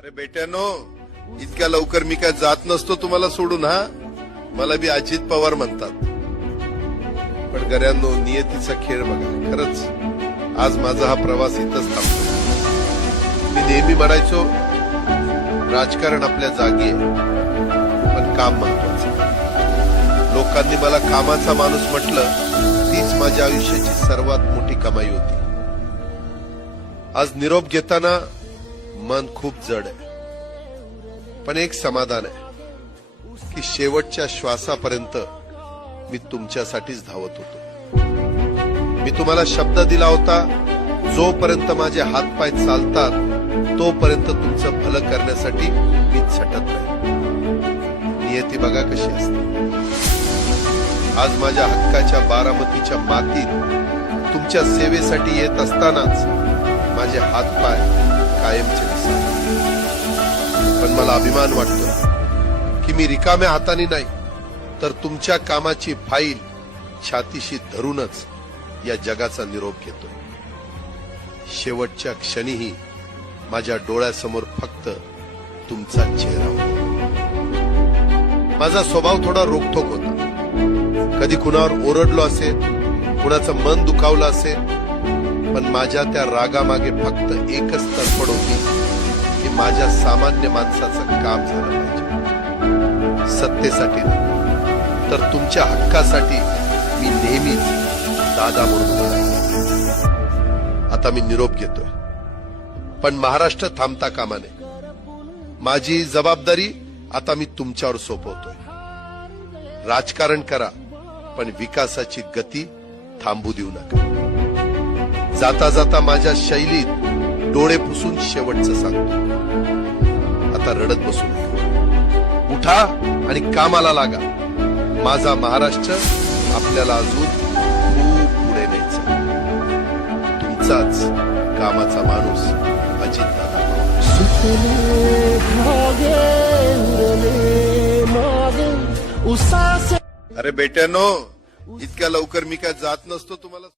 अरे बेट्यानो, इतक्या लवकर मी काय जात नसतो तुम्हाला सोडून. हा, मला बी अजित पवार म्हणतात. पण गऱ्यांनो, नियतीचा खेळ बघा. खरंच आज माझा हा प्रवास इथंच थांबतो. मी नेहमी म्हणायचो राजकारण आपल्या जागी आहे, पण काम महत्वाचं. लोकांनी मला कामाचा माणूस म्हटलं, तीच माझ्या आयुष्याची सर्वात मोठी कमाई होती. आज निरोप घेताना मन खूप जड आहे, पण एक समाधान आहे की शेवटच्या श्वासापर्यंत मी तुमच्यासाठीच धावत होतो. मी तुम्हाला शब्द दिला होता, जोपर्यंत माझे हातपाय चालतात तोपर्यंत तुमचं भलं करण्यासाठी मी झटत राहील. नियती बघा कशी असते. आज माझ्या हक्काच्या बारामतीच्या मातीत तुमच्या सेवेसाठी येत असतानाच माझे हातपाय कायमचे दिसतात. पण मला अभिमान वाटतो की मी रिकाम्या हाताने नाही, तर तुमच्या कामाची फाईल छातीशी धरूनच या जगाचा निरोप घेतोय. शेवटच्या क्षणीही माझ्या डोळ्यासमोर फक्त तुमचा चेहरा होता. माझा स्वभाव थोडा रोखठोक होता. कधी कुणावर ओरडलो असेल, कुणाचं मन दुखावलं असेल, पण माझ्या त्या रागामागे फक्त एकच तडफड होती की माझ्या सामान्य माणसाचं काम झालं पाहिजे. सत्तेसाठी नाही, तर तुमच्या हक्कासाठी मी नेहमीच दादा म्हणून बोलायचो. आता मी निरोप घेतोय, पण महाराष्ट्र थांबता कामा नये. माझी जबाबदारी आता मी तुमच्यावर सोपवतोय. राजकारण करा, पण विकासाची गती थांबू देऊ नका. जाता जाता माझ्या शैलीत डोळे पुसून शेवटचं सांगतो, आता रडत बसू नका. उठा आणि कामाला लागा. माझा महाराष्ट्र आपल्याला अजून खूप पुढे न्यायचा. तुमचाच कामाचा माणूस अजितदादा. अरे बेट्यानो, इतक्या लवकर मी काय जात नसतो तुम्हाला.